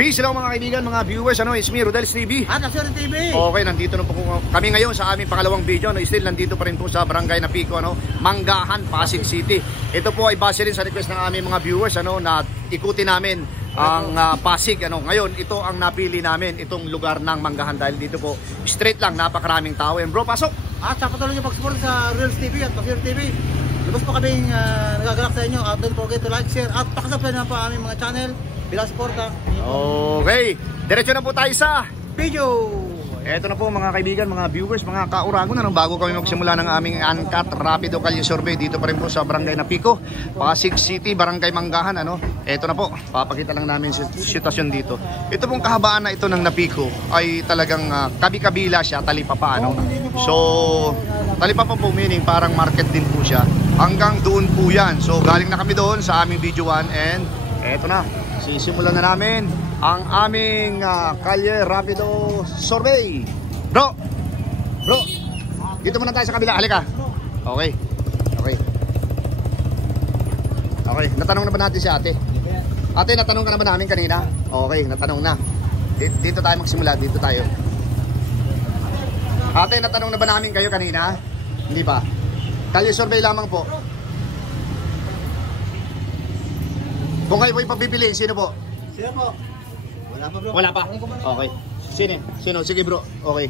Peace lang mga kaibigan, mga viewers, it's me, Rodel's TV. At Asir TV. Okay, nandito na po kami ngayon sa aming pangalawang video. Still nandito pa rin po sa Barangay Napico, Manggahan, Pasig City. Ito po ay base rin sa request ng aming mga viewers, na ikutin namin ang Pasig. Ngayon, ito ang napili namin, itong lugar ng Manggahan dahil dito po straight lang, napakaraming tao. And bro, pasok! At sa patuloy niyo pag-support sa Rodel's TV at Asir TV. Lubos po kaming nagagalak sa inyo. At don't forget to like, share at pakasubscribe na po aming mga channel. Bilang suporta. Okay, diretso na po tayo sa video. Eto na po mga kaibigan, mga viewers, mga kauragon, bago kami magsimula ng aming Uncut Rapido Kalye Survey dito pa rin po sa Barangay Napico, Pasig City, Barangay Manggahan. Eto na po, papakita lang namin si sitwasyon dito. Ito pong kahabaan na ito ng Napico ay talagang kabi-kabila siya, talipapa. So, talipapa po meaning parang market din po siya. Hanggang doon po yan. So, galing na kami doon sa aming video 1 and eto na. Sisimulan na namin ang aming Kalye Rapido Survey. Bro, dito muna tayo sa kabila. Halika. Okay. Natanong na ba natin si ate? Ate, natanong ka na ba namin kanina? Okay, natanong na. Dito tayo magsimula. Dito tayo. Ate, natanong na ba namin kayo kanina? Hindi pa. Kalye Survey lamang po. Kung kayo po ipapipiliin, sino po? Sino po? Wala pa bro. Wala pa? Okay. Sino? Sige bro. Okay.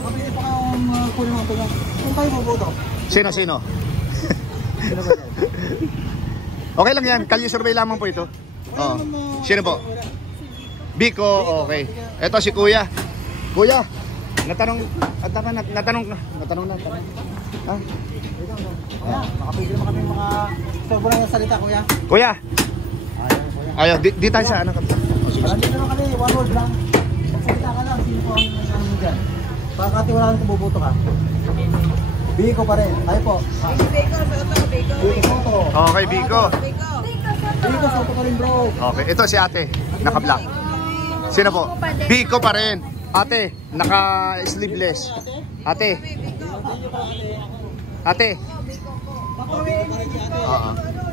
Makapili pa kayong kunin mga tulong. Kung kayo maboto. Sino? Okay lang yan. Kalye Survey lamang po ito. Oh. Sino po? Biko. Okay. Ito si Kuya. Kuya, natanong na. Ha? Makapili naman kami mga sobrang yung salita, kuya. Kuya. Ayaw, di tayo sa ano. Nandito naman kami, one word lang. Salita ka lang, sino po ang dyan? Pagkatiwalaan kung bubuto ka. Biko pa rin. Tayo po. Biko Soto. Okay, Biko. Biko Soto pa rin, bro. Okay, ito si ate, naka-black. Sino po? Biko pa rin. Ate, naka-sleeveless. Ate.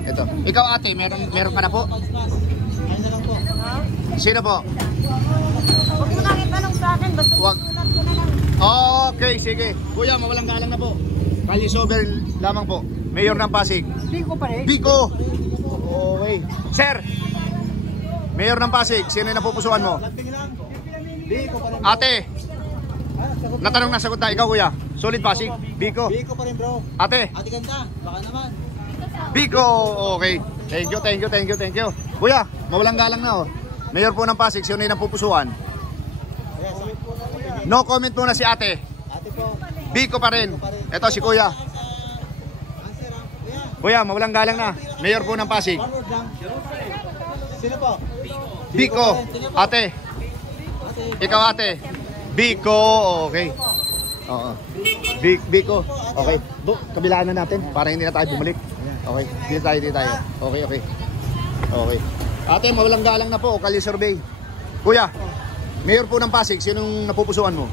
Ito. Ikaw ate, meron ka na po? Sino po? Huwag mo nang itanong sa akin, basta Wag. Okay, sige. Kuya, mawalang galang na po. Kalye Survey lamang po. Mayor ng Pasig. Biko pa rin. Biko. Okay. Sir, Mayor ng Pasig, sino yung napupusuan mo? Biko pa rin. Ate, natanong na sagot na. Ikaw kuya, solid Pasig? Biko. Biko pa rin, bro. Ate, Ate ganda, baka naman. Biko. Okay. Thank you. Kuya, mawalang galang na Mayor po ng Pasig, sino yung napupusuan? No comment muna si ate. Ate po. Biko pa rin. Ito si kuya. Kuya, mawalang galang na. Mayor po ng Pasig. One word lang. Sino po? Biko. Ate. Ikaw ate. Biko. Okay. Oo. Biko. Okay. Kabilaan na natin para hindi na tayo bumalik. Okay. Dito tayo. Okay. Ate, mawalang galang na po. Kalye Survey. Kuya, Mayor po ng Pasig, sinong napupusuan mo?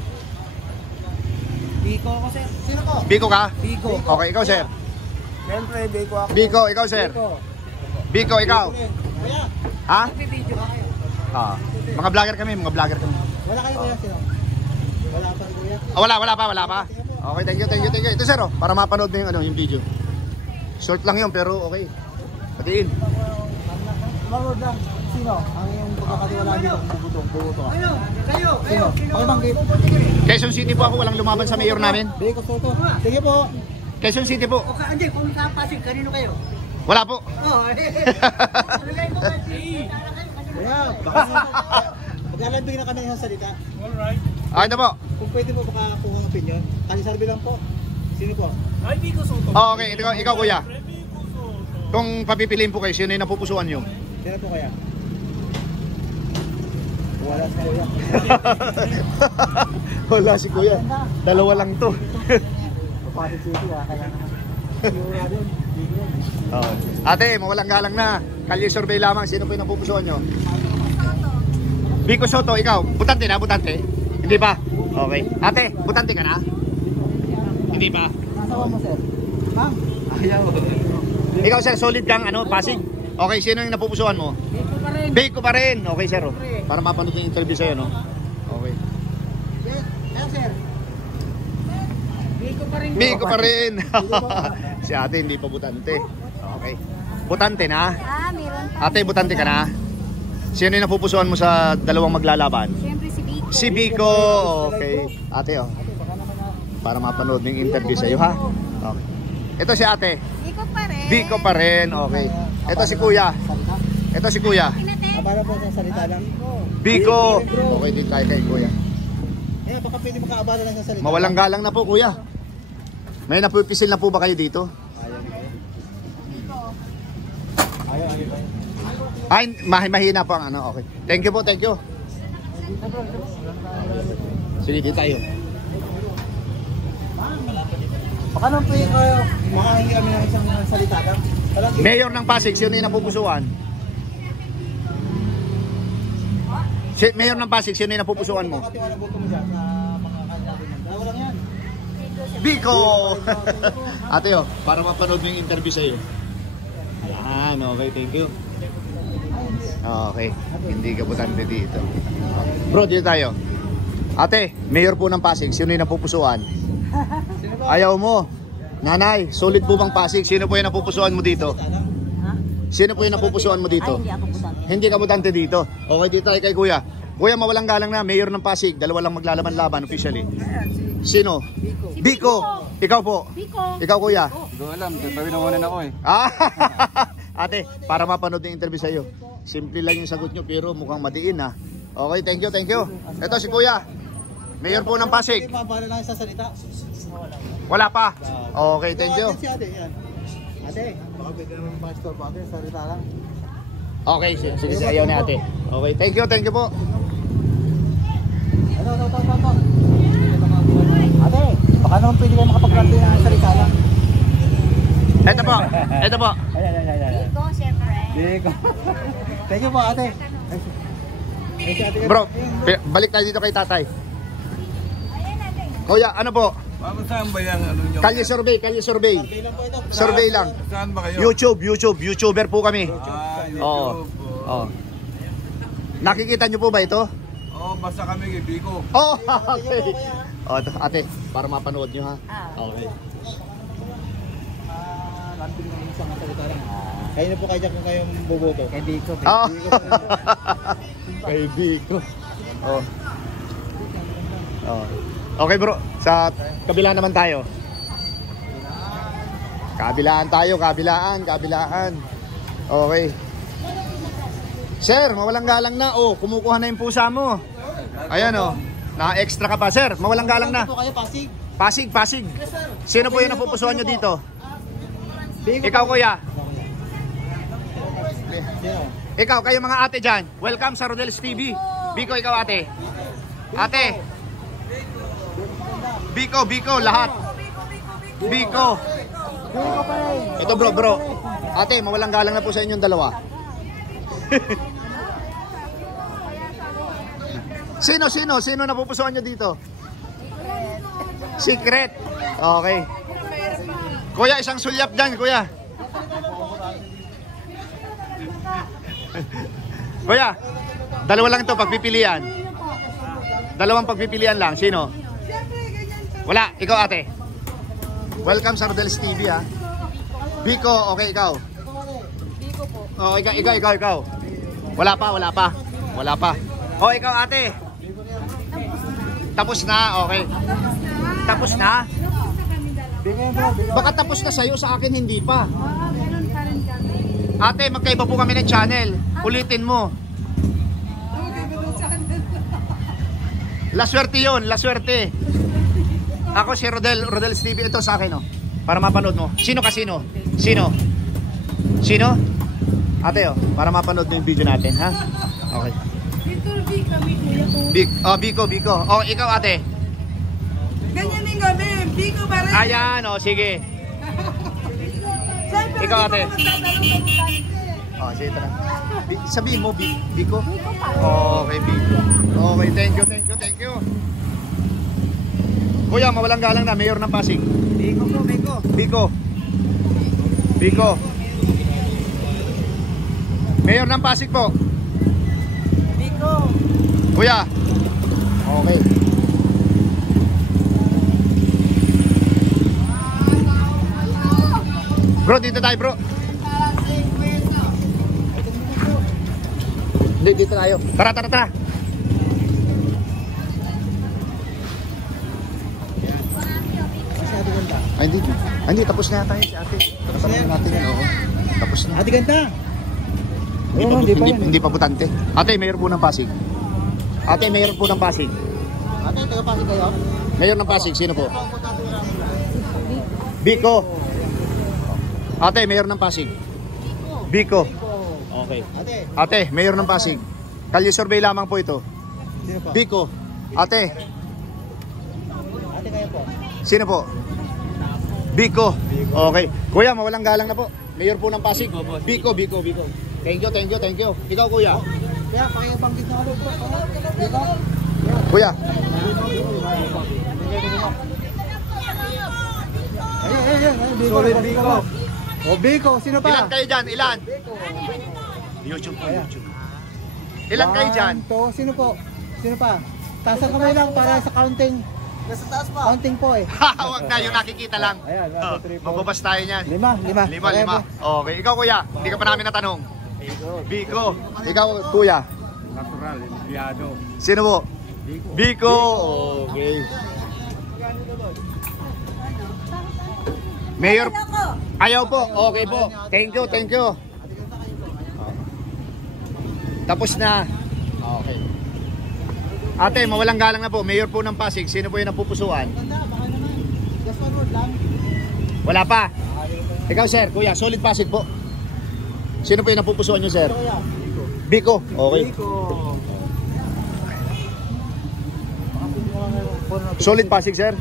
Biko ako, sir. Sino po? Biko ka? Biko. Okay, ikaw sir. Siyempre, Biko ako. Biko, ikaw sir. Biko, ikaw. Kuya, Ha? video ka kayo. Mga vlogger kami. Wala kayo, kuya, sino? Wala pa, kuya. Wala pa. Okay, thank you. Ito sir, para mapanood na yung video. Short lang yun, pero okay. Patiin. One word lang. Sino? Ang iyong pagkakatiwalaan dito kung bubuto ka. Kayo. Sino? Pakibanggit. Quezon City po ako, walang lumaban sa mayor namin. Biko Soto. Sige po. Quezon City po. O hindi, kung sa Pasig, kanino kayo? Wala po. Kuya, baka maglalambing na kami ng salita. Alright. Ito po. Kung pwede mo baka kuha ng opinion. Kasi sarbi lang po. Sino po? Ay, Biko Soto. Okay, ikaw kuya. Kung papipiliin po kayo, sino yung napupusuan nyo? Sino po kaya? Wala si kuya. Wala si kuya. Dalawa lang to. Pasig City kaya Ate, mawalang galang na. Kalye Survey lamang, sino po yung napupusuan nyo? Biko Soto, ikaw. Butante na, butante? Hindi pa? Okay. Ate, butante ka na? Hindi pa? Nasawa mo, sir? Ma'am? Ayaw. Ikaw sir, solid kang Pasig? Okay, sino yung napupusuan mo? Biko pa rin. Biko pa rin. Okay, sir. Oh. Para mapanood yung interview sa'yo, no? Okay. Yes, sir. Biko pa rin. Biko pa rin. Si ate hindi pa butante. Okay. Butante na? Meron pa. Ate, butante ka na? Sino yung napupusuan mo sa dalawang maglalaban? Siyempre si Biko. Si Biko. Okay. Ate, oh. Para mapanood yung interview sa'yo, ha? Okay. Ito si ate. Biko pa rin. Biko pa rin. Okay. Ito si kuya. Ito si kuya. Para po sa salita lang. Biko. Okay din tayo kay kuya. Eh, baka pwede makaabala lang sa salita. Mawalang galang na po, kuya. May napupisil na po ba kayo dito? Ay, mahina po ang ano. Okay. Thank you po, thank you. Sige, dito tayo. Baka naman po yung makahingi kami ng isang salita lang. Mayor ng Pasig, sino yung napupusuan? Mayor ng Pasig, sino yung napupusuan mo? Bakit wala boto mo dyan sa mga kandidato mo? Dalawa lang yan. Biko! Ate, oh, para mapanood mo yung interview sa'yo. Ayan, okay, thank you. Okay, hindi ka butante dito. Bro, dito tayo. Ate, mayor po ng Pasig, sino yung napupusuan? Ayaw mo. Nanay, solid po bang Pasig? Sino po yung napupusuan mo dito? Sino po yung napupusuan mo dito? Hindi ako butante. Hindi ka butante dito. Okay, dito tayo kay kuya. Kuya, mawalang galang na, mayor ng Pasig. Dalawa lang maglalaban-laban officially. Sino? Biko. Ikaw po. Biko. Ikaw kuya. Hindi ko alam, tatawin na muna ako eh. Ah, ate, para mapanood yung interview sa'yo. Simple lang yung sagot nyo pero mukhang madiin ha. Okay, thank you, thank you. Ito si kuya. Mayor po ng Pasig. Mabala lang sa salita. Wala pa. Okay, thank you. Si ate, yan. Ate, baka pwede naman pastor po ate, salita lang. Okay, sige, ayaw ni ate. Okay, thank you po. Ano. Ate, baka naman pwede kayo makapaglanti ng salita lang. Ito po. Biko, siyempre. Biko. Thank you po ate. Thank you, ate. Bro, balik tayo dito kay tatay. Kuya, ano po? Saan ba yan? Ano nyo? Kalye survey. Kailan po ito? Survey lang. Saan ba kayo? YouTuber po kami. YouTube. Oo. Oh. Nakikita nyo po ba ito? Oo, basta kami kay Biko. Oh, okay. Oh, ate, para mapanood nyo ha. Okay. Lanting naman isang salita lang. Kayo na po kayo kung kayong boboto. Kay Biko. Oh. Kay Biko. Oh. Oh. Okay bro, sa kabila naman tayo. Kabilaan. Okay. Sir, mawalang galang na. Oh, kumukuha na yung pusa mo. Ayan oh. Na-extra ka pa, sir. Mawalang galang na. Ano po kayo, Pasig? Pasig. Sino po yung napupusuan nyo dito? Ikaw kuya. Sino? Ikaw, kayo mga ate dyan. Welcome sa Rodel's TV. Biko, ikaw ate. Ate. Biko, lahat. Biko. Ito bro. Ate, mawalang galang na po sa inyong dalawa. Sino napupusuan nyo dito? Secret. Okay. Kuya, isang sulyap dyan, kuya. Kuya, dalawa lang ito pagpipilian. Dalawang pagpipilian lang. Sino? Wala, ikaw ate. Welcome sa Rodel's TV ha. Biko, okay ikaw. Biko po. Oh, ikaw. Wala pa. Oh, ikaw ate. Tapos na, okay. Tapos na? Baka tapos na sa'yo, sa akin hindi pa. Ganun pa rin kami. Ate, magkaiba po kami ng channel. Ulitin mo. La swerte yun, la swerte. Ako si Rodel's TV. Ito sa akin, oh. Para mapanood mo. Sino? Ate, oh. Para mapanood mo yung video natin, ha? Okay. Biko. Oh, ikaw, ate. Ganyan din kami. Biko pa rin. Ayan, oh, sige. Ikaw, ate. Oh, sige, tara. Sabihin mo, Biko. Okay, Biko. Okay, thank you. Kuya, mawalang galang na, mayor ng Pasig. Biko. Mayor ng Pasig po. Biko. Kuya. Okay. Bro, dito tayo bro. Hindi, dito tayo. Tara, tara, tara. Ay, hindi. Ay, hindi. Tapos na tayo si ate. Tapos na natin yan. Oo. Tapos na. Ate ganda. Hindi pa butante. Ate, mayor po ng Pasig. Ate, mayor po ng Pasig. Ate, taga-Pasig kayo? Mayor ng Pasig, sino po? Biko. Ate, mayor ng Pasig. Biko. Okay. Ate, Ate, mayor ng Pasig. Kalye survey lamang po ito. sino po? Biko. Ate, Ate kayo po. sino po? Biko. Okay. Kuya, mawalang galang na po. Mayor po ng Pasig. Biko, Biko, Biko. Thank you, thank you, thank you. Ikaw, kuya. Kaya, pakibanggit na ulit po. Biko. Kuya. Solid Biko. O Biko, sino pa? Ilan kayo dyan? Ilan? YouTube po, YouTube. Ilan kayo dyan? One, two, sino po? Sino pa? Taas ang kamay lang para sa counting. Nasa taas pa. Counting po eh. Huwag na, yung nakikita lang. Ayan, 1, 2, 3, 4. Mababas tayo niyan. Lima. Lima. Okay, ikaw kuya, hindi ka pa namin natanong. Biko. Ikaw kuya. Natural, empleyado. Sino po? Biko. Okay. Mayor. Ayaw po. Okay po. Thank you, thank you. Tapos na. Okay. Ate, mawalang galang na po. Mayor po ng Pasig. Sino po yung napupusuan? Ganda, baka naman. Just one word lang. Wala pa. Ikaw sir, kuya, solid Pasig po. Sino po yung napupusuan nyo sir? Kuya. Biko. Okay. Biko. Solid Pasig sir.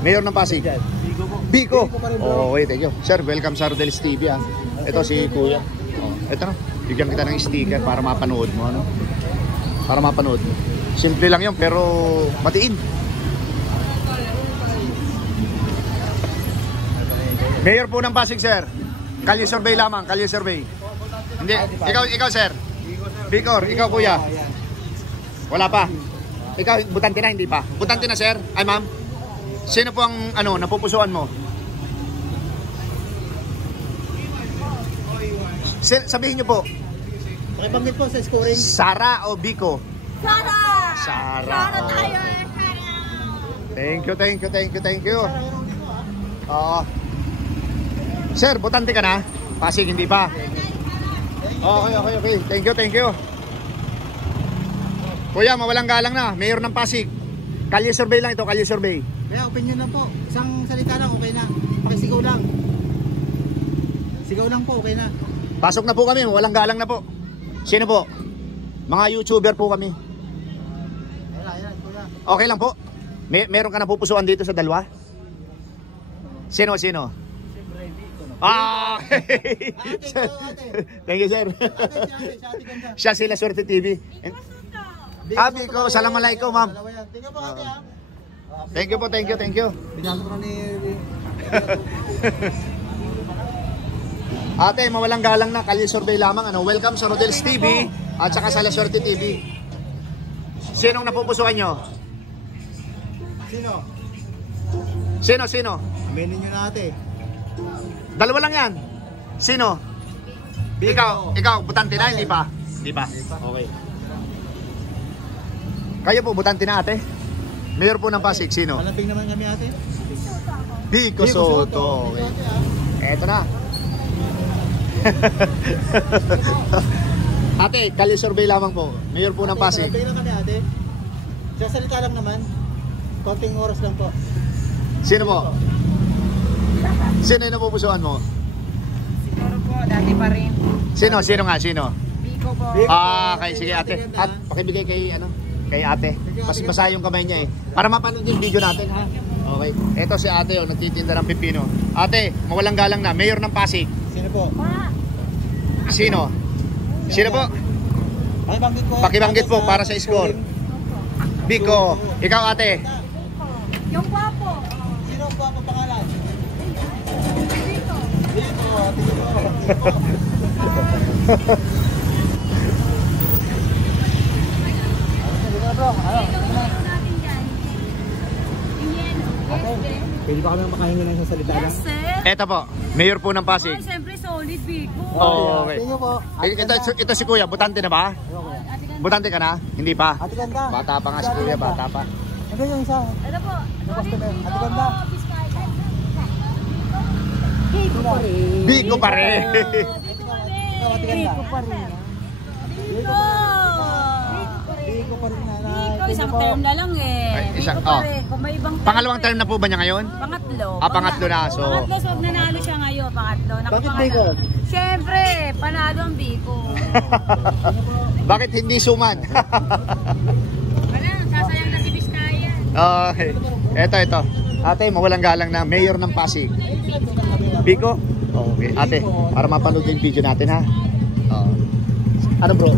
Mayor ng Pasig. Biko po. Biko. Biko pa rin, bro. Okay, thank you. Sir, welcome sa Rodel's TV ah. Ito si kuya. Oh, ito na. Bigyan kita ng sticker para mapanood mo ano. Para mapanood mo. Simple lang 'yon pero matiin. Mayor po ng Pasig sir. Kalye survey lamang, kalye survey. Hindi, ikaw sir. Bicor, ikaw kuya. Wala pa. Ikaw butante na hindi pa. Butante na sir. Ay ma'am. Sino po ang napupusuan mo? Sabihin niyo po. Pakibanggit po sa scoring. Sara o Biko? Sara! Sara. Sara tayo! Thank you. Sir, butante ka na? Pasig, hindi pa? Okay. Thank you. Kuya, mawalang galang na. Mayor ng Pasig. Kalye survey lang ito, kalye survey. Kaya opinion lang po. Isang salita lang, okay na. Pakisigaw lang. Sigaw lang po, okay na. Pasok na po kami, mawalang galang na po. Sino po? Mga YouTuber po kami. Ayan, kuya. Okay lang po. Meron ka napupusuan dito sa dalawa? Sino? Ah! Ate. Thank you, sir. Ate ganda. Siya sila Swerte TV. Biko, assalamualaikum, ma'am. Dalawa yan. Tingnan po ate ha. Thank you. Binasok na ni... Ate, mawalang galang na, kalye survey lamang. Welcome sa Rodel's TV at saka sa La Suerte TV. Sinong napupusuan nyo? Sino? Aminin nyo na ate. Dalawa lang yan. Sino? Ikaw, butante na, hindi pa? Hindi pa. Okay. Kayo po, butante na ate? Mayor po ng Pasig, sino? Malaping naman kami ate. Biko Soto. Okay. Eto na. Ate, kalye survey lamang po. Mayor po ng Pasig. Malaping lang kami ate. Sa salita lang naman. Konting oras lang po. Sino po? Sino yung napupusuan mo? Siguro po, dati pa rin. Sino nga? Biko po. Okay, sige ate. At pakibigay kay ate. Basa yung kamay niya eh. Para mapanood yung video natin ha. Okay. Ito si ate nagtitinda ng pipino. Ate, mawalang galang na. Mayor ng Pasig. Sino po? Sino po? Pakibanggit po para sa score. Biko, ikaw ate. Yung guwapo. Sino po ang pangalan? bro, ano? Ito natin dyan. Yung yelo. Ate, pwede ba kami makahingi ng isang salita lang? Yes, sir. Eto po, mayor po ng Pasig. Ay, siyempre solid, Bigo. Oh, okay. Tingnan po. Ito si Kuya, butante na ba? Ano, kuya? Butante ka na? Hindi pa. Ate ganda. Bata pa nga si Kuya, bata pa. Ano yung isa? Ito po. Ano Solid, customer? Bigo. Ate ganda. Biskaya. Bigo pa rin. Biko pa rin. Bigo pa rin. Ikaw, ate ganda. Bigo pa rin. Bigo. Biko pa rin nanay. Bigo, isang term na lang eh. Ay, isang- Bigo pa oh. rin. Kung may ibang Pangalawang term na po ba niya ngayon? Pangatlo. Pangatlo na. So, Pangatlo, so nanalo siya ngayon. Pangatlo. Bakit Biko? Siyempre, panalo ang Bigo. bakit hindi suman? Wala, sasayang na si Biskaya. Okay. Ito. Ate, mawalang galang na mayor ng Pasig. Biko? Okay. Ate, para mapanood yung video natin ha. Oo. Ano bro?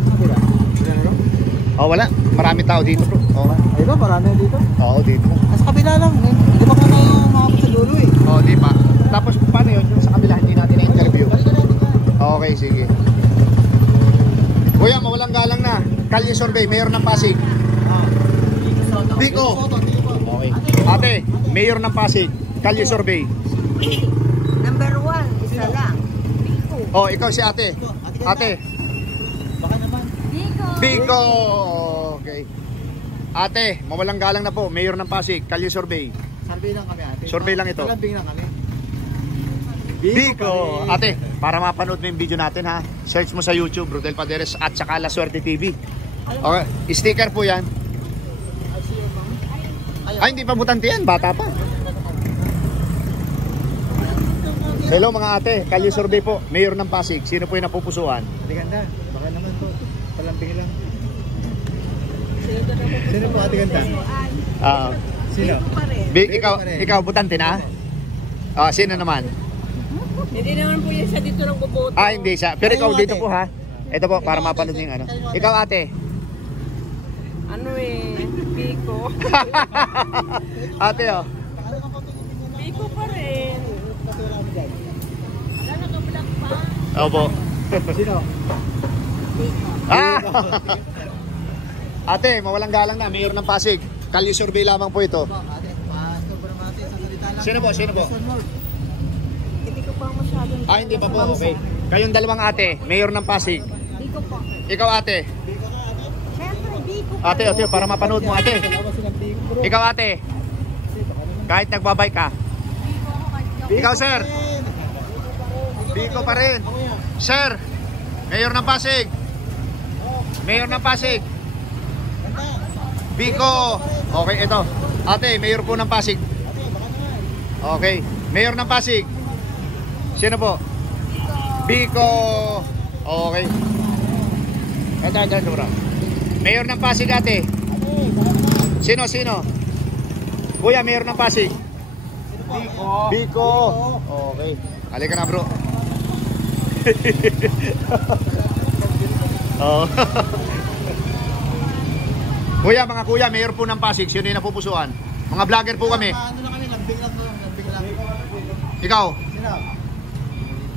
Oh, wala. Marami tao dito bro. Oo. Ay ba, marami dito. Oo, dito. Nasa kabila lang. Di ba ka na makapag sa dulo eh? Oo, di pa. Tapos paano yun? Yung sa kabila, hindi natin na-interview. Okay, sige. Kuya, mawalang galang na. Kalye Survey, mayor ng Pasig. Biko. Okay. Ate, mayor ng Pasig. Kalye Survey. Number 1, isa lang. Bigo. Oh, ikaw si ate. Ate, Baka naman. Bigo. Biko. Okay. Ate, mawalang galang na po. Mayor ng Pasig. Kalye Survey. Survey lang kami ate. Survey lang ito. Malambing lang kami. Biko. Ate, para mapanood mo yung video natin ha. Search mo sa YouTube, Rodel Paderes at saka La Suerte TV. Okay. Sticker po yan. Ay, hindi pa butante yan. Bata pa. Hello mga ate. Kalye Survey po. Mayor ng Pasig. Sino po yung napupusuan? Ate ganda. Baka naman po. Palambing lang. Sino po ate ganda? Sino? Ikaw butante na? Sino naman? Hindi naman po yan siya dito ng buboto. Hindi siya. Pero ikaw dito po ha. Ito po para mapanood niyo yung ano. Ikaw ate. Ano eh, Bigo. Ate oh. Bigo pa rin. Opo. Sino? Ate, mawalang galang na. Mayor ng Pasig. Kalye Survey lamang po ito. Ate, pastor po naman ate. Isang salita lang. Sino po? Sino po? Hindi ko pa masyadong... Hindi pa po. Okay. Kayong dalawang ate. Mayor ng Pasig. Bigo po. Ikaw ate. Siyempre, Bigo. Ate, para mapanood mo ate. Dalawa silang Biko bro. Ikaw ate. Kahit nagbabay ka. Ikaw sir. Biko pa rin. Sir. Mayor ng Pasig. Mayor ng Pasig. Biko. Okay, ito. Ate, mayor po ng Pasig. Okay. Mayor ng Pasig. Sino po? Biko. Okay. Ito. Mayor ng Pasig ate. Sino? Kuya, mayor ng Pasig. Biko. Okay. Halika na bro. Oh. Kuya, mga kuya, mayor po ng Pasig. Sino yung napupusuan? Mga vlogger po kami. Ano lang kami, lambing lang. Ikaw? Sino?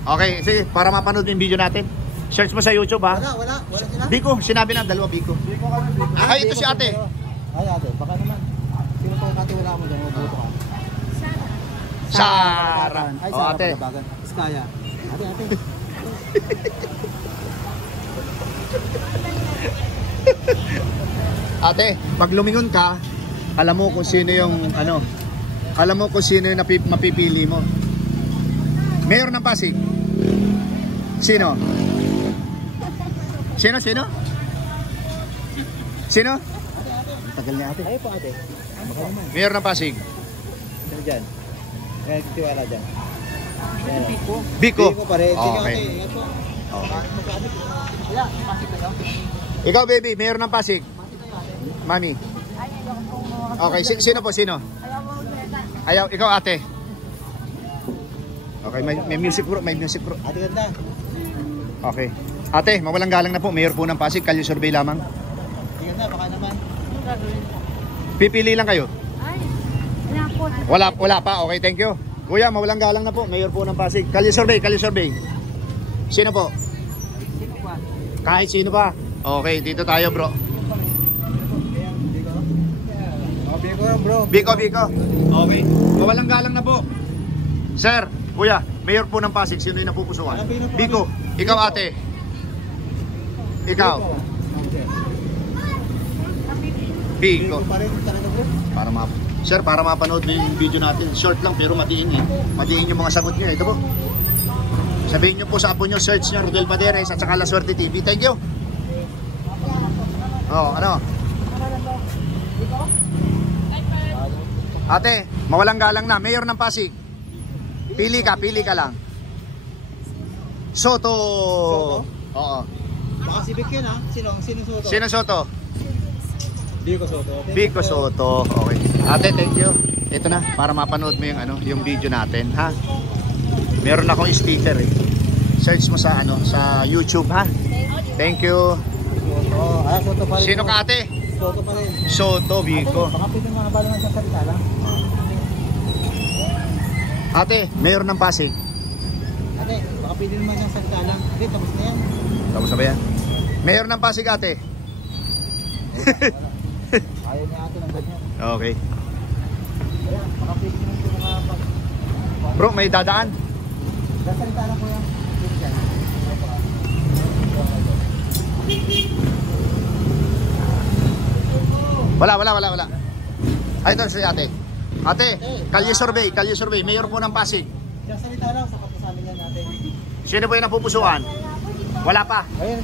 Okay, sige, para mapanood yung video natin. Search mo sa YouTube ha. Wala sila. Biko, sinabi na dalawa Biko. Biko kami, Biko. Ay, ito si ate. Ay ate, baka naman. Sino po yung katiwala mo dyan? Mabuto ka. Sara. Ay, Oh, Sara ate. Pagkabagan. Iskaya. Ate. Ate, pag lumingon ka, alam mo kung sino yung mapipili mo. Mayor ng Pasig. Sino? Tagal niya ate. Ay po ate. Baka naman. Mayor ng Pasig. Sino dyan? Kaya katiwala dyan. Biko. Biko pa rin. Sige Okay. ate. Ingat po. Wala, pasig kayo. Ikaw baby, mayor ng Pasig. Mami. Okay, sino po? Ayaw, ikaw ate. Okay, may music bro, Ate ganda. Okay. Ate, mawalang galang na po, mayor po ng Pasig, Kalye Survey lamang. Ate ganda, baka naman. Pipili lang kayo. Ay, wala po. Wala pa. Okay, thank you. Kuya, mawalang galang na po, mayor po ng Pasig. Kalye Survey. Sino po? Kahit sino pa. Okay, dito tayo bro. Biko yan, bro. Biko. Okay. Mawalang galang na po. Sir, kuya, mayor po ng Pasig, sino yung napupusuan? Biko, ikaw ate. Ikaw. Biko. Pa rin talaga, bro. Para Sir, para mapanood niyo yung video natin. Short lang pero matiin eh. Matiin yung mga sagot niyo. Ito po. Sabihin niyo po sa apo niyo, search niyo Rodel Paderes at saka La Suerte TV. Thank you. Oh, ano? Ate, mawalang galang na. Mayor ng Pasig. Pili ka lang. Soto. Oo. Baka si Vic yan, ha? Sino Soto? Sino Soto? Biko Soto. Biko Soto. Okay. Ate, thank you. Ito na, para mapanood mo yung video natin, ha? Meron akong sticker eh. Search mo sa sa YouTube, ha? Thank you. Soto pa rin. Sino ka ate? Soto pa rin. Soto, Biko. Baka pwede mga bala ng salita lang. Ate, mayor ng Pasig. Ate, baka pwede naman siyang salita lang. Okay, tapos na yan. Tapos na ba yan? Mayor ng Pasig, ate. Ayaw niya ate ng ganyan. Okay. Kaya, baka pwede naman siya makapag... Bro, may dadaan. Salita lang po yan. Wala. Ay, ito si ate. Ate, Kalye Survey, mayor po ng Pasig. Siya salita lang sa kapasamin yan natin. Sino po yung napupusuan? Wala pa. Ayun,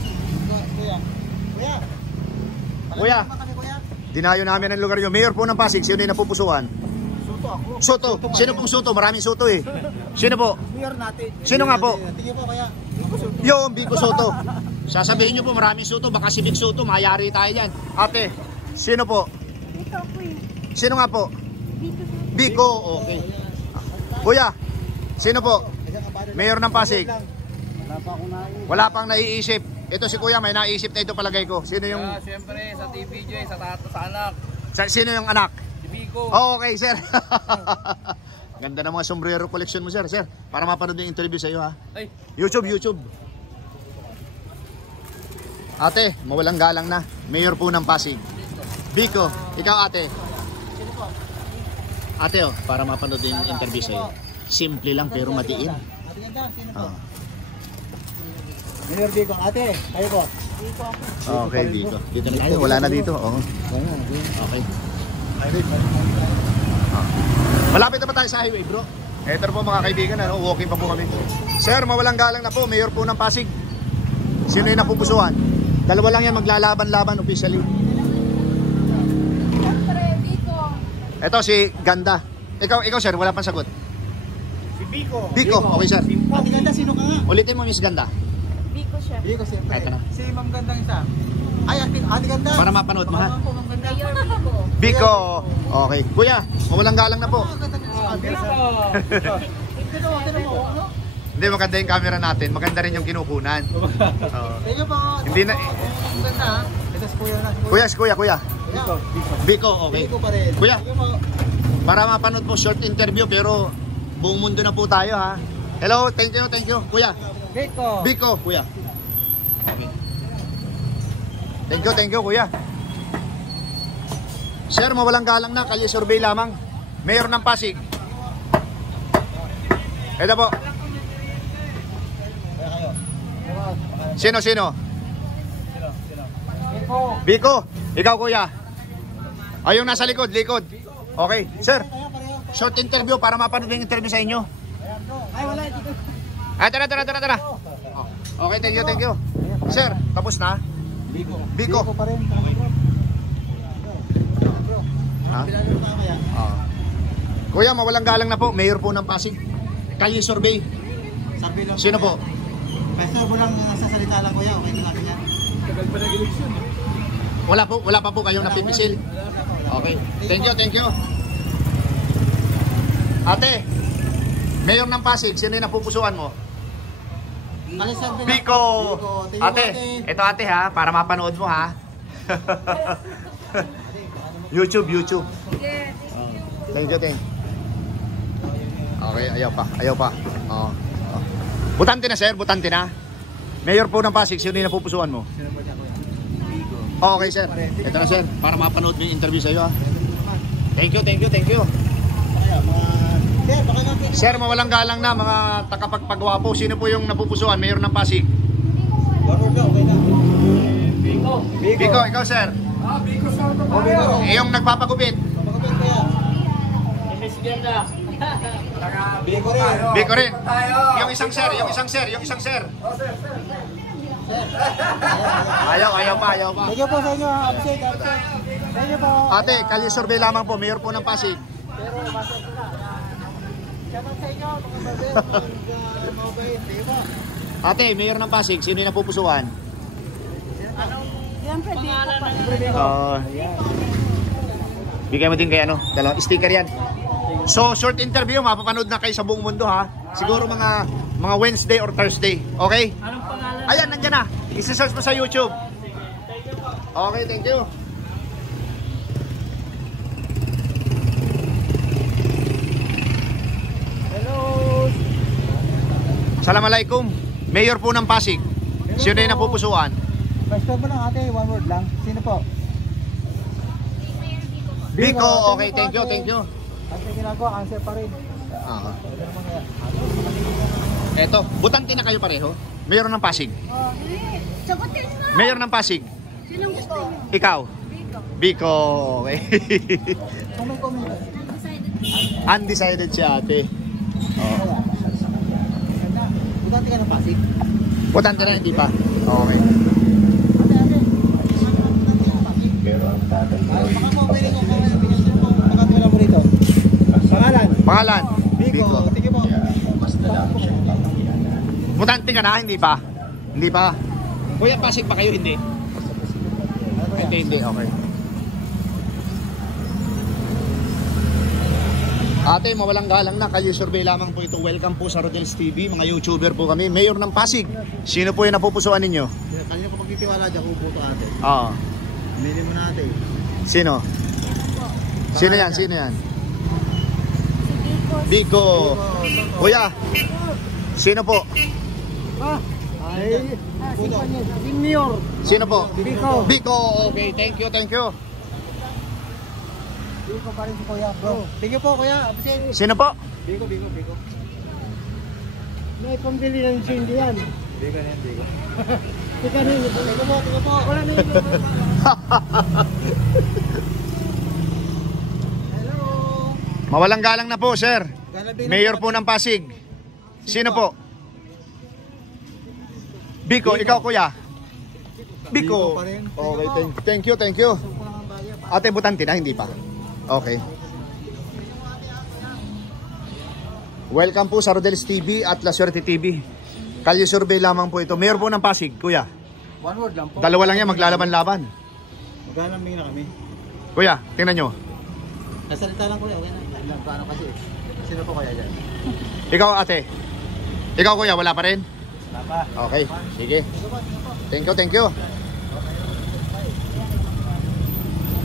kuya. Kuya, Naman kami, kuya. dinayo namin ang lugar nyo. Mayor po ng Pasig, sino yung napupusuan? Soto ako. Soto. Sino pong Soto? Maraming Soto eh. Sino po? Mayor natin. Sino nga po? Tingin po, kuya. Biko Soto. Yung Biko Soto. Sasabihin nyo po maraming Soto, baka si Vic Soto, mayari tayo dyan. Ate, sino po? Dito ako eh. Sino nga po? Dito. Biko, okay. Kuya, sino po? Mayor ng Pasig. Wala pa akong naiisip. Wala pang naiisip. Ito si Kuya, may naisip na ito palagay ko. Sino yung Siyempre, sa TVJ, sa tato, sa anak. sino yung anak? Si Biko. Oh, okay, sir. Ganda ng mga sombrero collection mo, sir. Sir, para mapanood yung interview sa iyo, ha. Ay, YouTube. Ate, mawalang galang na. Mayor po ng Pasig. Biko, ikaw ate. Ate, oh, para mapanood yung interview sa iyo. Simple lang pero matiin. Ate ganda, sino po? Oh. Mayor Biko. Ate, kayo po. Okay, Biko. Dito na tayo. Wala na dito. Oh. Okay. Malapit na pa tayo sa highway, bro. Ito na po mga kaibigan, walking pa po kami. Sir, mawalang galang na po, mayor po ng Pasig. Sino yung napupusuan? Dalawa lang yan maglalaban-laban officially. Siyempre, Biko. Ito si Ganda. Ikaw sir, wala pang sagot. Si Biko. Biko, okay sir. Ate ganda, sino ka nga? Ulitin mo, Miss Ganda. Biko siya. Biko, siyempre. Ito na. Si Ma'am Gandang isa. Ay, ate ganda. Para mapanood mo, ha? Mayor Biko. Biko. Okay. Kuya, mawalang galang na po. Hindi, maganda yung camera natin. Maganda rin yung kinukunan. Oo. Thank you po. Hindi na... Ang ganda, ha? Ito si kuya na. Kuya. Biko, okay. Biko pa rin. Kuya. Thank you po. Para mapanood mo, short interview pero buong mundo na po tayo, ha. Hello, thank you. Kuya. Biko, kuya. Okay. Thank you, kuya. Sir, mawalang galang na, Kalye Survey lamang. Mayor ng Pasig. Ito po. Sino? Biko. Ikaw, kuya. Ay, yung nasa likod. Okay, sir. Short interview para mapanood yung interview sa inyo. Ay, wala. Dito. Ay, tara. Okay, thank you. Sir, tapos na? Biko. Biko pa rin. Bro. Ha? Bilalo ka kaya? Kuya, mawalang galang na po. Mayor po ng Pasig. Kalye Survey. Sabi lang. Sino po? Pastor mo lang sasalita lang kuya. Okay na natin yan. Tagal pa nag-eleksyon. Wala pa po kayong napipisil. Okay. Thank you. Ate, Mayor ng Pasig, sino yung napupusuan mo? Biko. Ate, ito ate ha, para mapanood mo ha. YouTube. Thank you. Okay, ayaw pa. Oh. Butante na sir, Mayor po ng Pasig, sino yung napupusuan mo? Okay sir, ito na sir, para mapanood mo yung interview sa iyo ha. Thank you, thank you, thank you. Ayan, mga... Sir, baka natin. Sir, mawalang galang na mga takapagpagwapo. Sino po yung napupusuan? Mayor ng Pasig. One word lang, okay na. Biko, ikaw sir. Biko. Yung nagpapagupit. Pagkabit ko yan. Biko rin. Biko rin. Yung isang sir. Ayaw pa. Thank you po sa inyo, absent. Thank you po. Ate, kalye survey lamang po, mayor po ng Pasig. Pero, master ko na. Shoutout sa inyo, mga brother, mga mabait. Thank you po. Ate, mayor ng Pasig, sino yung napupusuan? Siyempre, Biko pa. Bigay mo din kay ano, dalawang sticker yan. So, short interview, mapapanood na kayo sa buong mundo ha. Siguro mga Wednesday or Thursday. Okay? Anong pangalan? Ayan, nandyan na. Isi-search mo sa YouTube. Okay, thank you. Hello. Assalamualaikum. Mayor po ng Pasig. Sino yung napupusuan? Question mo lang ate, one word lang. Sino po? Biko, okay, thank you. Ang ginagawa, answer pa rin. Ah. Eto, butante na kayo pareho. Mayor ng Pasig. Oh, sagutin mo. Mayor ng Pasig. Sinong gusto niyo? Ikaw. Biko, okay. Kung may comment. Undecided si ate. Oh. Butante ka ng Pasig. Butante na, hindi pa. Okay. Baka mo, pwede ko pakatwala mo rito. Pangalan? Biko. Sige po. Butante ka na, hindi pa. Hindi pa. Kuya, Pasig pa kayo? Hindi. Hindi, okay. Ate, mawalang galang na. Kalye survey lamang po ito. Welcome po sa Rodel's TV. Mga YouTuber po kami. Mayor ng Pasig. Sino po yung napupusuan ninyo? Kanina ko pagtitiwala dyan kung puto ate. Oo. Bili mo natin. Sino? Sino yan? Si Biko. Biko. Kuya, sino po? Ay, puto. Senior. Sino po? Biko. Biko, okay. Thank you. Biko pa rin si kuya. Bro. Thank you po kuya. Absent. Sino po? Biko. May pambili ng sindi yan. Biko na yan, Biko. Tika po. Wala na yun. Hello. Mawalang galang na po, sir. Ganabi na Mayor po ng Pasig. Sino po? Biko, ikaw kuya. Biko Biko. pa rin. Okay, thank you. Ate, butante na, hindi pa. Okay. Welcome po sa Rodel's TV at La Suerte TV. Kalye survey lamang po ito. Mayor po ng Pasig, kuya. One word lang po. Dalawa lang yan, maglalaban-laban. Maglalambing na kami. Kuya, tingnan nyo. Nasalita lang kuya. Okay na. Paano kasi? Sino po kaya dyan? Ikaw, ate. Ikaw, kuya, wala pa rin? Wala pa. Okay, sige. Thank you.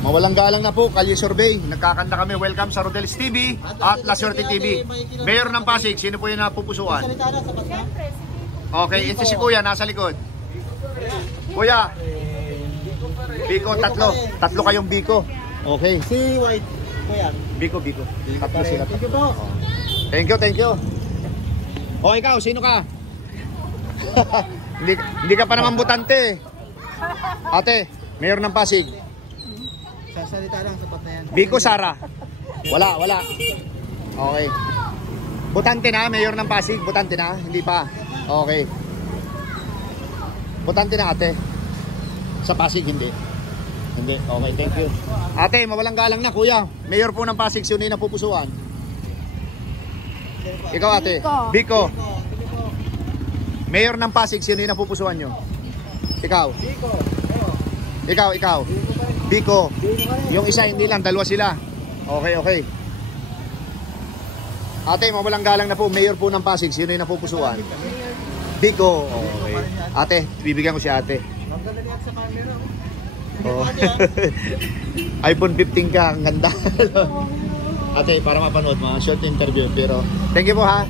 Mawalang galang na po, Kalye Survey. Nagkakanta kami. Welcome sa Rodel's TV at La Suerte TV. Mayor ng Pasig, sino po yung napupusuan? Salita na sapat na. Okay, ito si kuya, nasa likod. Kuya, Biko, tatlo kayong Biko. Okay, Si White. Kuya. Biko. Tatlo sila. Thank you po. Thank you. O ikaw, sino ka? hindi ka pa naman butante. Ate, Mayor ng Pasig. Sasalita lang sapat na yan. Biko Sara. Wala. Okay. Butante na, Mayor ng Pasig. Butante na, hindi pa. Okay. Butante na ate. Sa Pasig, hindi. Okay, thank you. Ate, mawalang galang na kuya. Mayor po ng Pasig, sino yung napupusuan? Ikaw ate. Biko. Mayor ng Pasig, sino yung napupusuan nyo? Ikaw. Ikaw. Biko. Yung isa hindi lang, dalawa sila. Okay. Ate, mawalang galang na po. Mayor po ng Pasig, sino yung napupusuan? Biko. Okay. Ate, bibigyan ko si ate. Maganda niya sa camera. Oh. iPhone 15 ka, ang ganda. Ate, para mapanood mga short interview. Pero, thank you po ha.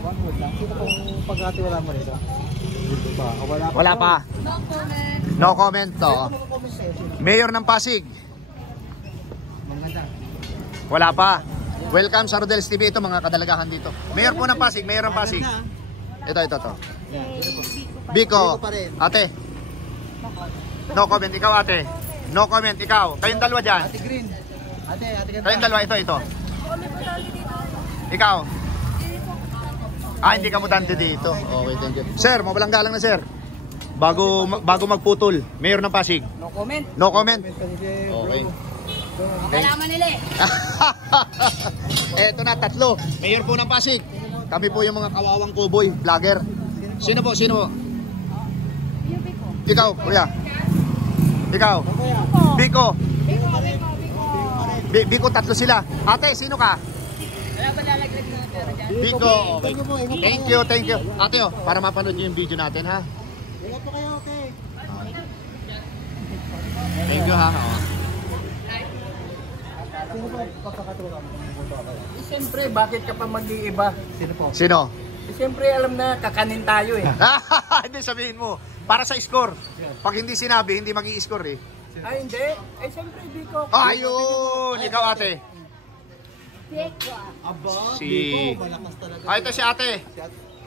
One word lang. Sino pong pagkatiwala mo nito? Wala pa. No comment. No comment to. Comment sa'yo. Sino? Mayor ng Pasig, Wala pa. Welcome sa Rodel's TV. Ito mga kadalagahan dito. Mayor po ng Pasig. Mayor ng Pasig. Ito. Biko. pa rin. Ate. No comment. Ikaw ate. No comment. Ikaw. Kayong dalawa dyan. Ate Green. Ate ganda. Kayong dalawa. Ito. Ikaw. Hindi ka mutante dito. Okay, thank you. Sir, mawalang galang na sir. Bago magputol. Mayor ng Pasig. No comment. No comment. Okay. Kalaman nila Eto na, tatlo. Mayor po ng Pasig. Kami po yung mga kawawang kuboy, vlogger. Sino po? Ikaw, kuya. Ikaw. Biko. Biko, tatlo sila. Ate, sino ka? Biko. Okay. Thank you. Ate, para mapanood nyo yung video natin, ha? Ingat po kayo, okay. Thank you, ha? Sino po papakatulong? Siyempre, bakit ka pa mag-iiba? Sino po? Sino? Siyempre, alam na kakanin tayo eh. Hindi, sabihin mo. Para sa score. Pag hindi sinabi, hindi mag-i-score eh. Ay, hindi. Siyempre, Biko. Ayun! Ikaw, ate. Beko. Aba, Si... Biko, malakas talaga. Ito si ate. Si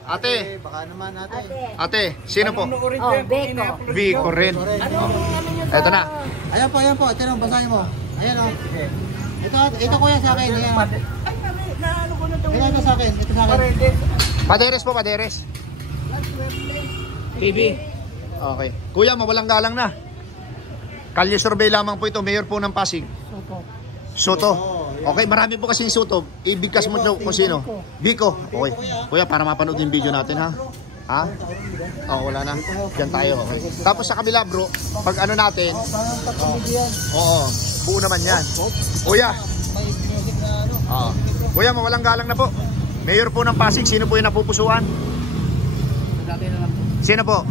Ate. Baka naman ate. Ate, sino po? Beko. Biko rin. Ito na. Ayan po. Ito na, basahin mo. Ayan o. Ito kuya sa akin. Ayan. Ay, mali. Naano ko na itong... Ito sa akin. Paredes. Paderes po, paderes. TV. Okay. Kuya, mawalang galang na. Kalye survey lamang po ito. Mayor po ng Pasig. Soto. Okay, marami po kasing Soto. Ibigkas mo daw kung sino. Biko. Okay. Kuya, para mapanood yung video natin, ha? Ha? Wala na. Diyan tayo, okay. Tapos sa kabila, bro, pag ano natin, buo naman yan. Kuya. Kuya, mawalang galang na po. Mayor po ng Pasig, sino po yung napupusuan? Sino po?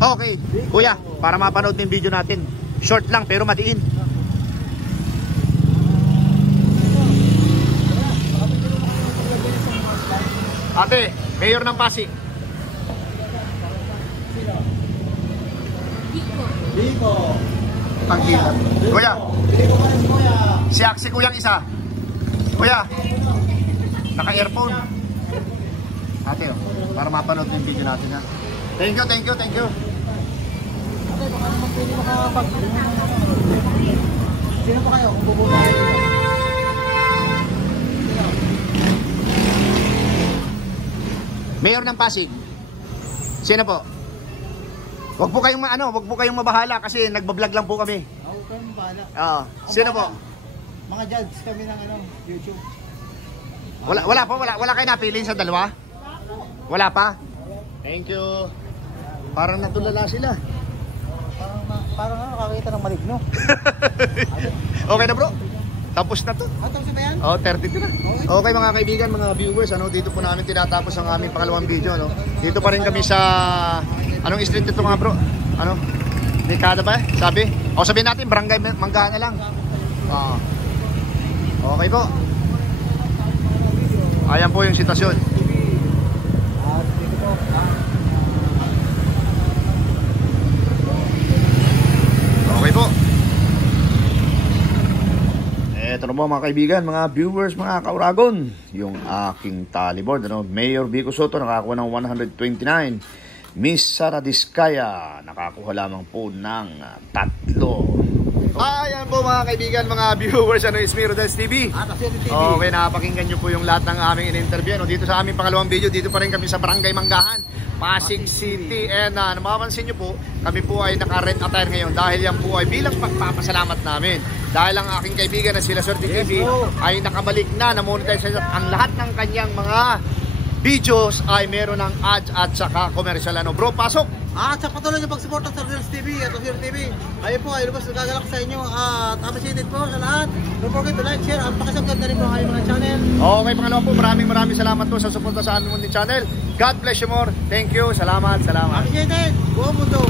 Okay. Kuya, para mapanood yung video natin. Short lang, pero matiin. Ate, Mayor ng Pasig. Biko. Pagkita. Kuya, Biko pa rin kuya. si kuyang isa. Kuya, naka-earphone. Ate, para mapanood yung video natin, ha. Thank you. Ate, baka naman pwede makapag... Sino pa kayo kung bubuto kayo? Mayor ng Pasig. Sino po? Wag po kayong mabahala kasi nagba-vlog lang po kami. Ako kayo mabahala. Sino po? Mga judge kami ng YouTube. Wala kayo napili sa dalawa? Wala pa? Thank you. Parang natulala sila. Parang nakakita ng maligno. Okay na bro. Tapos na to. Tapos ba yan? 32 na. Okay mga kaibigan, mga viewers, dito po namin tinatapos ang aming pangalawang video, Dito pa rin kami sa anong street ito mga bro? Dekada ba? Sabi? Sabihin natin Barangay Manggahan na lang. Okay po. Ayan po yung sitwasyon. Okay po. Ito na po mga kaibigan, mga viewers, mga kauragon. Yung aking tallyboard, Mayor Biko Soto nakakuha ng 129. Miss Sara Diskaya nakakuha lamang po ng 3. Ayan po mga kaibigan, mga viewers, is me, Rodel's TV. Okay, napakinggan nyo po yung lahat ng aming in-interview. Dito sa aming pangalawang video, dito pa rin kami sa Barangay Manggahan, Pasig City. And mapapansin nyo po, kami po ay naka-rent attire ngayon dahil yan po ay bilang pagpapasalamat namin. Dahil ang aking kaibigan na sila Swerte TV ay nakabalik na monetize ang lahat ng kanyang mga videos ay meron ng ads at saka commercial. Bro, pasok! At sa patuloy niyo pagsuporta sa Rodel's TV at Swerte TV. Ayun po, ay lubos nagagalak sa inyo at appreciated po sa lahat. Don't forget to like, share at pakisubscribe na rin po ang aming mga channel. Okay, pangalawa po, maraming salamat po sa suporta sa aming munting channel. God bless you more. Thank you. Salamat. Appreciated. Buong mundo.